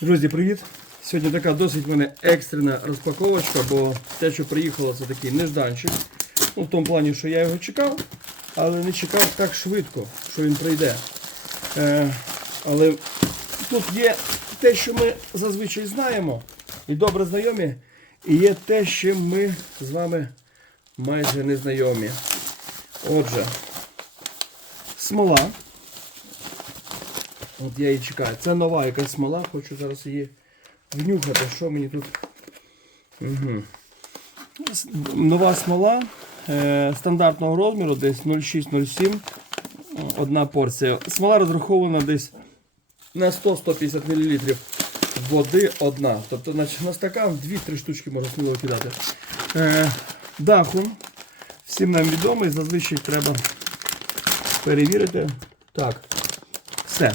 Друзі, привіт! Сьогодні така досить в мене екстрена розпаковочка, бо те, що приїхало, це такий нежданчик. Ну, в тому плані, що я його чекав, але не чекав так швидко, що він прийде. Е, але тут є те, що ми зазвичай знаємо і добре знайомі, і є те, що ми з вами майже не знайомі. Отже, смола. От я її чекаю. Це нова якась смола, хочу зараз її внюхати, що мені тут. Угу. Нова смола е, стандартного розміру, десь 0,6-0,7. Одна порція. Смола розрахована десь на 100-150 мл води одна. Тобто на, стакан 2-3 штучки можна сміло кидати. Е, дахун. Всім нам відомий, зазвичай треба перевірити. Так. Все.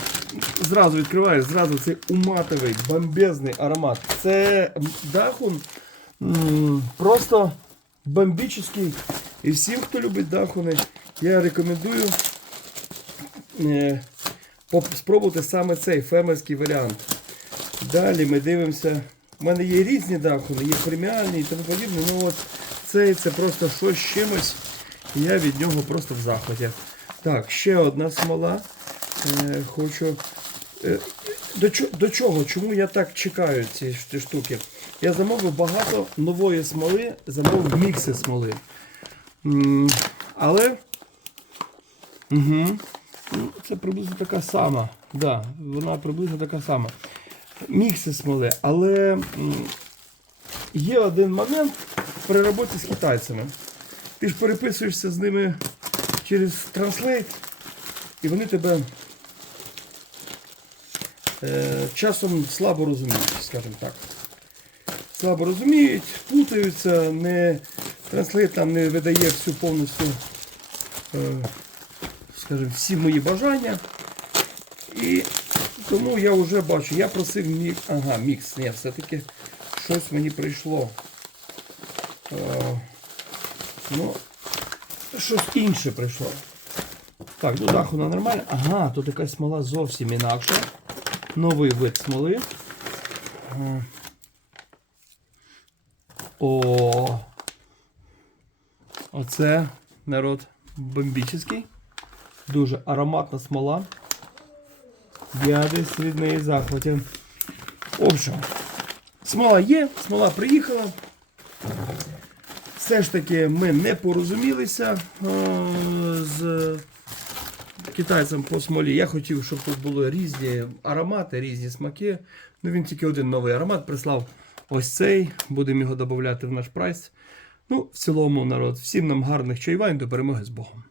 Зразу відкриваю, зразу цей уматовий, бомбезний аромат. Це дахун просто бомбічний. І всім, хто любить дахуни, я рекомендую е, спробувати саме цей фермерський варіант. Далі ми дивимося. У мене є різні дахуни, є преміальні і тому подібне. Ну от цей це просто щось чимось. І я від нього просто в захваті. Так, ще одна смола. Е, хочу. Е, до, до чого? Чому я так чекаю ці штуки? Я замовив багато нової смоли, замовив мікси смоли. Але. Угу, це приблизно така сама. Да, вона приблизно така сама. Мікси смоли. Але є один момент при роботі з китайцями. Ти ж переписуєшся з ними через Translate, і вони тебе часом слабо розуміють, скажімо так. Слабо розуміють, путаються, не, Translate там не видає всю повністю, е, скажімо, всі мої бажання. І тому я вже бачу, я просив мік... Ага, мікс, ні, все-таки щось мені прийшло. Е, ну, щось інше прийшло. Так, ну даху вона нормальна. Ага, тут якась смола зовсім інакша. Новий вид смоли. О. Оце народ бомбічний. Дуже ароматна смола. Я десь від неї захваті. В смола є, смола приїхала. Все ж таки ми не порозумілися е, з китайцем по смолі. Я хотів, щоб тут були різні аромати, різні смаки. Ну він тільки один новий аромат прислав. Ось цей. Будемо його додати в наш прайс. Ну, в цілому, народ, всім нам гарних чаювань до перемоги з Богом.